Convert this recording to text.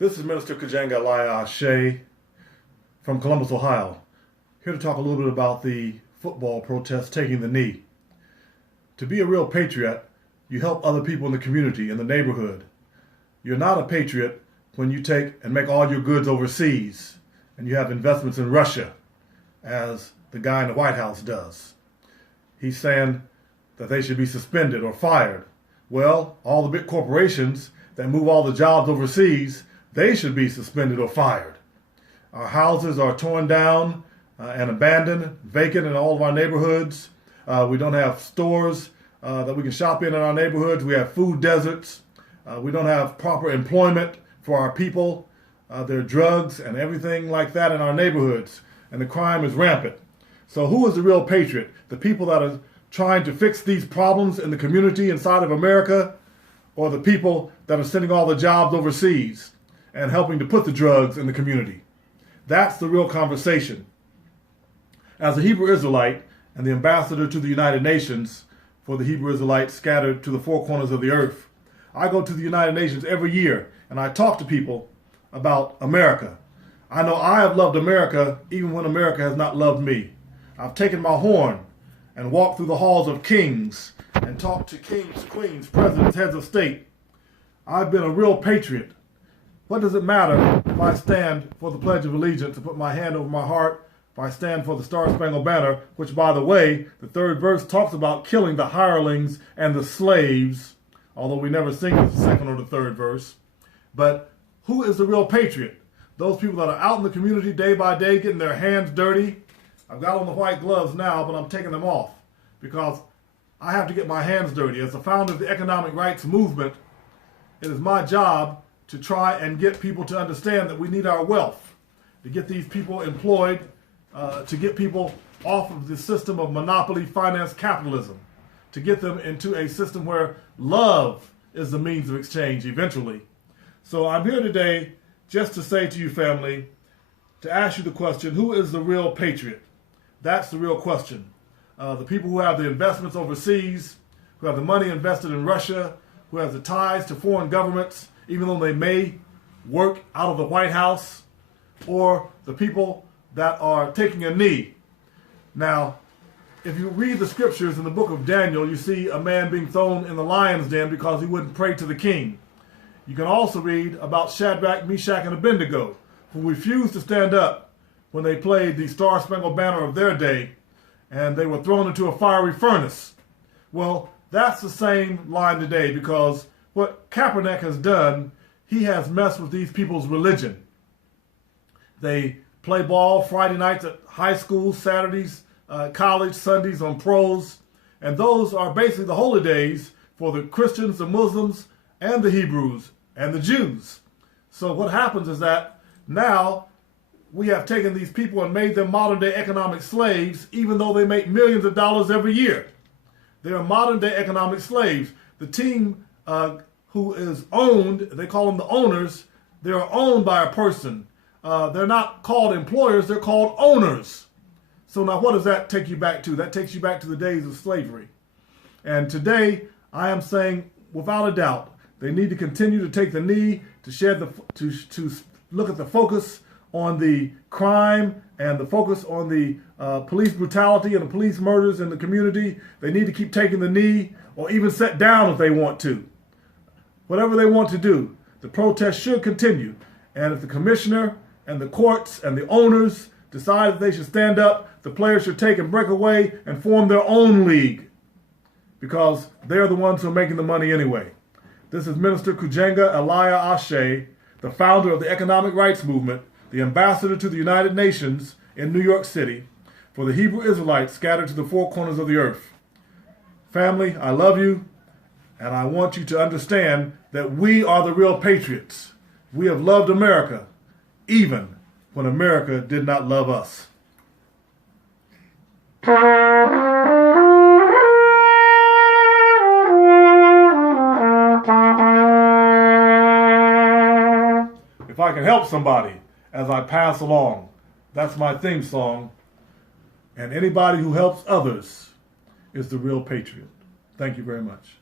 This is Minister Kujenga Elia Ashe from Columbus, Ohio, here to talk a little bit about the football protest taking the knee. To be a real patriot, you help other people in the community, in the neighborhood. You're not a patriot when you take and make all your goods overseas and you have investments in Russia, as the guy in the White House does. He's saying that they should be suspended or fired. Well, all the big corporations that move all the jobs overseas, they should be suspended or fired. Our houses are torn down and abandoned, vacant in all of our neighborhoods. We don't have stores that we can shop in our neighborhoods. We have food deserts. We don't have proper employment for our people. There are drugs and everything like that in our neighborhoods, and the crime is rampant. So who is the real patriot? The people that are trying to fix these problems in the community inside of America, or the people that are sending all the jobs overseas and helping to put the drugs in the community? That's the real conversation. As a Hebrew Israelite and the ambassador to the United Nations for the Hebrew Israelites scattered to the four corners of the earth, I go to the United Nations every year and I talk to people about America. I know I have loved America even when America has not loved me. I've taken my horn and walked through the halls of kings and talked to kings, queens, presidents, heads of state. I've been a real patriot. What does it matter if I stand for the Pledge of Allegiance and put my hand over my heart, if I stand for the Star-Spangled Banner, which, by the way, the third verse talks about killing the hirelings and the slaves, although we never sing the second or the third verse. But who is the real patriot? Those people that are out in the community day by day getting their hands dirty. I've got on the white gloves now, but I'm taking them off because I have to get my hands dirty. As the founder of the economic rights movement, it is my job to try and get people to understand that we need our wealth, to get these people employed, to get people off of the system of monopoly finance capitalism, to get them into a system where love is the means of exchange eventually. So I'm here today just to say to you, family, to ask you the question, who is the real patriot? That's the real question. The people who have the investments overseas, who have the money invested in Russia, who have the ties to foreign governments, even though they may work out of the White House, or the people that are taking a knee. Now, if you read the scriptures in the book of Daniel, you see a man being thrown in the lion's den because he wouldn't pray to the king. You can also read about Shadrach, Meshach, and Abednego, who refused to stand up when they played the Star-Spangled Banner of their day, and they were thrown into a fiery furnace. Well, that's the same line today, because what Kaepernick has done, he has messed with these people's religion. They play ball Friday nights at high school, Saturdays, college, Sundays on pros, and those are basically the holy days for the Christians, the Muslims, and the Hebrews, and the Jews. So what happens is that now we have taken these people and made them modern-day economic slaves, even though they make millions of dollars every year. They are modern-day economic slaves. The team who is owned, they call them the owners, they are owned by a person. They're not called employers, they're called owners. So now what does that take you back to? That takes you back to the days of slavery. And today, I am saying, without a doubt, they need to continue to take the knee, to look at the focus on the crime and the focus on the police brutality and the police murders in the community. They need to keep taking the knee, or even sit down if they want to. Whatever they want to do, the protest should continue. And if the commissioner and the courts and the owners decide that they should stand up, the players should take and break away and form their own league, because they're the ones who are making the money anyway. This is Minister Kujenga Elia Ashe, the founder of the Economic Rights Movement, the ambassador to the United Nations in New York City for the Hebrew Israelites scattered to the four corners of the earth. Family, I love you, and I want you to understand that we are the real patriots. We have loved America, even when America did not love us. If I can help somebody as I pass along, that's my theme song. And anybody who helps others is the real patriot. Thank you very much.